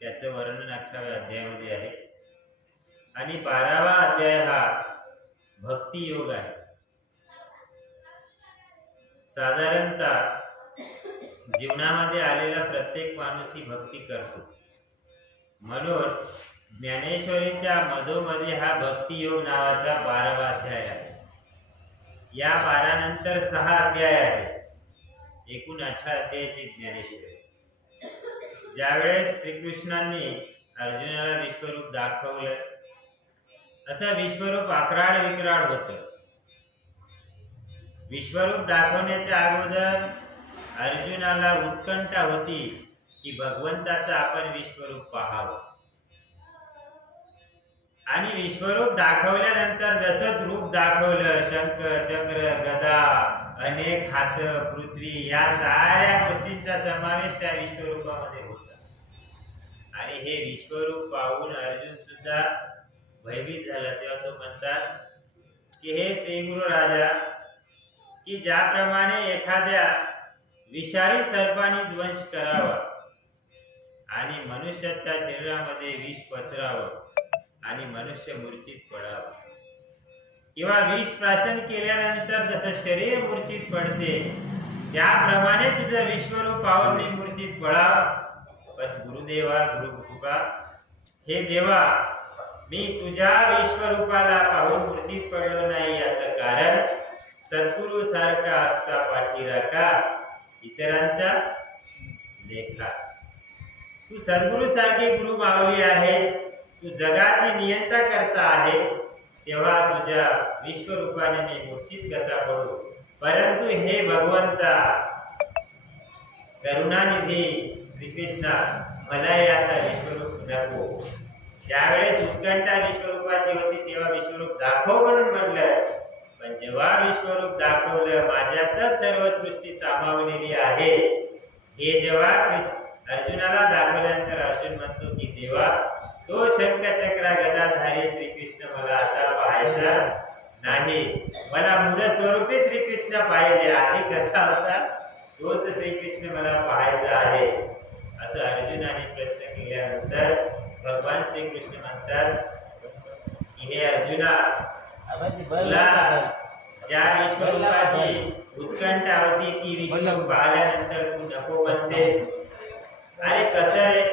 त्याचं वर्णन 11व्या अध्यायामध्ये आहे आणि 12वा अध्याय हा भक्ती योग आहे। साधारणतः जीवनामध्ये आलेला प्रत्येक माणूस ही भक्ती करतो, म्हणून ज्ञानेश्वरीच्या मधोमध्ये हा भक्ती योग नावाचा 12वा अध्याय आहे। या 12 नंतर 6 अध्याय आहेत, एकूण 18 अध्यायाची ज्ञानेश्वरी। ज्यावेळेस श्रीकृष्णांनी अर्जुनाला विश्वरूप दाखवलं, असं विश्वरूप आकराड विक्राड होतं। विश्वरूप दाखवण्याच्या अगोदर अर्जुनाला उत्कंठा होती की भगवंताचं आपण विश्वरूप पाहावं, आणि विश्वरूप दाखवल्यानंतर जसं रूप दाखवलं, शंख चक्र गदा अनेक हात पृथ्वी या साऱ्या गोष्टींचा समावेश त्या विश्वरूपामध्ये होता। आणि हे विश्वरूप पाहून अर्जुन सुद्धा भयभीत झाला। तेव्हा तो म्हणतात की हे श्री गुरु राजा, की ज्याप्रमाणे एखाद्या विषारी सर्पाने दंश करावा आणि मनुष्याच्या शरीरामध्ये विष पसरावं आणि मनुष्य मूर्छित पडावा, किंवा विष प्राशन केल्यानंतर जसं शरीर मूर्छित पडते त्याप्रमाणे तुझं विश्वरूप पाहून मी मूर्छित पडावं। पण गुरुदेवा, गुरुकृपा, हे देवा, मी तुझ्या विश्वरूपाला पाहून मूर्छित पडलो नाही, याचं कारण सद्गुरु सारखा असता पाठीराखा इतरांच्या लेखा। तू सद्गुरु सारखी गुरु माऊली आहे, तू जगाची नियंत्रण करता आहे, तेव्हा तुझ्या विश्वरूपाने मी मूर्छित कसा पडू। परंतु हे भगवंता करुणानिधी श्रीकृष्णा, मला आता विश्वरूप नको। ज्यावेळेस उत्कंठा विश्वरूपाची होती तेव्हा विश्वरूप दाखव म्हणून म्हटलं, पण जेव्हा विश्वरूप दाखवलं, माझ्यातच सर्व सृष्टी सामावलेली आहे, हे जेव्हा अर्जुनाला दाखवल्यानंतर अर्जुन म्हणतो की देवा, तो शंख चक्र गदाधारी श्रीकृष्ण मला आता पाहायचा नाही, मला मूळ स्वरूपी श्रीकृष्ण पाहिजे। आधी कसा होता तोच श्रीकृष्ण मला पाहायचा आहे, असं अर्जुनाने प्रश्न केल्यानंतर भगवान श्रीकृष्ण म्हणतात की हे अर्जुना, तुला ज्या विश्वरूपाची उत्कंठा होती ती विश्वरूप पाहिल्यानंतर तू नको म्हणतेस। अरे कसं रे,